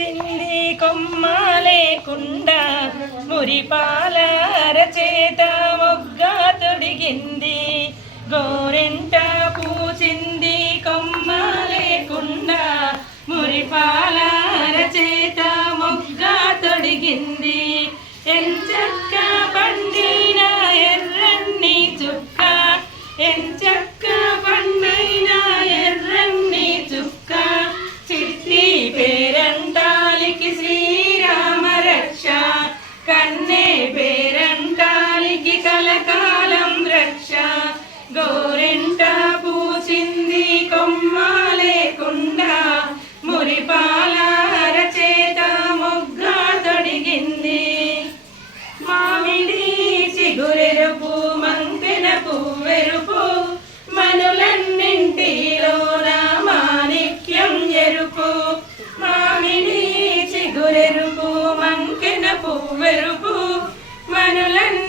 పూచింది కొమ్మ లేకుండా మురిపాల అరచేత మొగ్గ తొడిగింది గోరెంట పూచింది కొమ్మ లేకుండా మురిపాల అరచేత మొగ్గ తొడిగింది ఎంచక్క పండిన ఎర్రన్ని చుక్క ఎంచక్క పండిన ఎర్రన్ని చుక్క చిట్టి పేరంటాలికి శ్రీరామ రక్ష కన్నే పేరంటాలికి కలకాలం రక్ష గోరెంట పూచింది కొమ్మ లేకుండా మురిపాల అరచేత మొగ్గ తొడిగింది మామిడి చిగురెరుపు మంతెన పువ్వెరుపు మనులన్నింటిలోన మాణిక్యం ఎరుపు మామిడి చిగురెరుపు మంకెన పువ్వెరుపు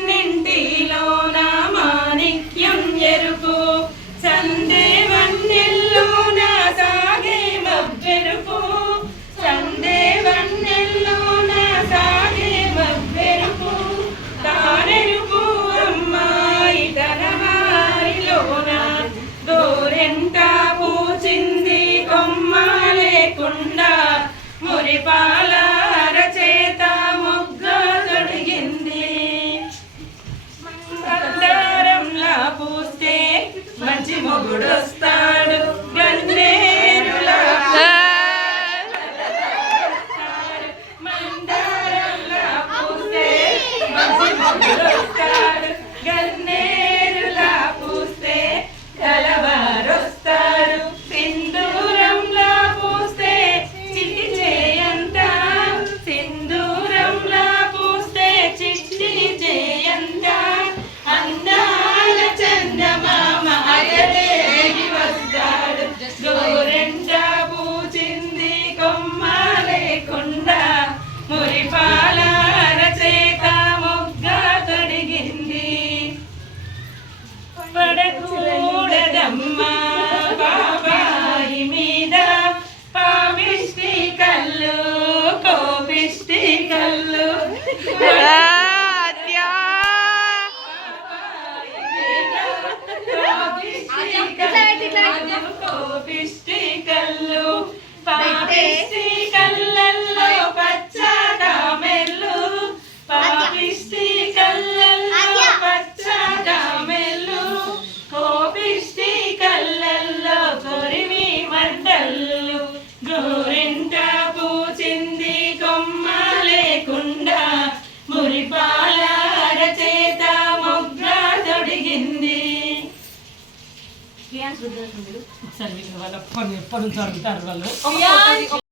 మనులన్నింటిలోన మాణిక్యం ఎరుపు సందే వన్నెల్లోన సాగే మబ్బెరుపు సందే వన్నెల్లోన సాగే మబ్బెరుపు తారెరుపు అమ్మాయి తన వారిలోన గోరెంట పూచింది కొమ్మ లేకుండా మురిపాల అరచేత మొగ్గ తొడిగింది మందారంలా పూస్తే మంచి మొగుడొస్తాడు గన్నేరులా మందారంలా పూస్తే మంచి మొగుడొస్తాడు గన్నేరులా పూస్తే కలవారొస్తారు సింధూరంలా పూస్తే చిట్టి చేయంత సింధూరంలా పూస్తే చిట్టి చేయంత అందాల చందమామ అయలేగి వస్తాడు గోరెంట పూచింది కొమ్మ లేకుండా మురిపాల అరచేత మొగ్గ తొడిగింది పడకూడదమ్మా బాబాయి మీద పాపిష్టి కళ్ళు కోపిష్టి కళ్ళు కోపిష్టి కళ్ళు పాపిష్టి కళ్ళల్లో పచ్చగా మెల్లు పాపిష్టి కళ్ళల్లో పచ్చగా మెల్లు కోపిష్టి కళ్ళల్లో కొరివి మంటలు గోరెంట పూచింది కొమ్మ లేకుండా మురిపాల అరచేత మొగ్గ తొడిగింది ఒకసారి వాళ్ళు ఎప్పుడు జరుగుతారు వాళ్ళు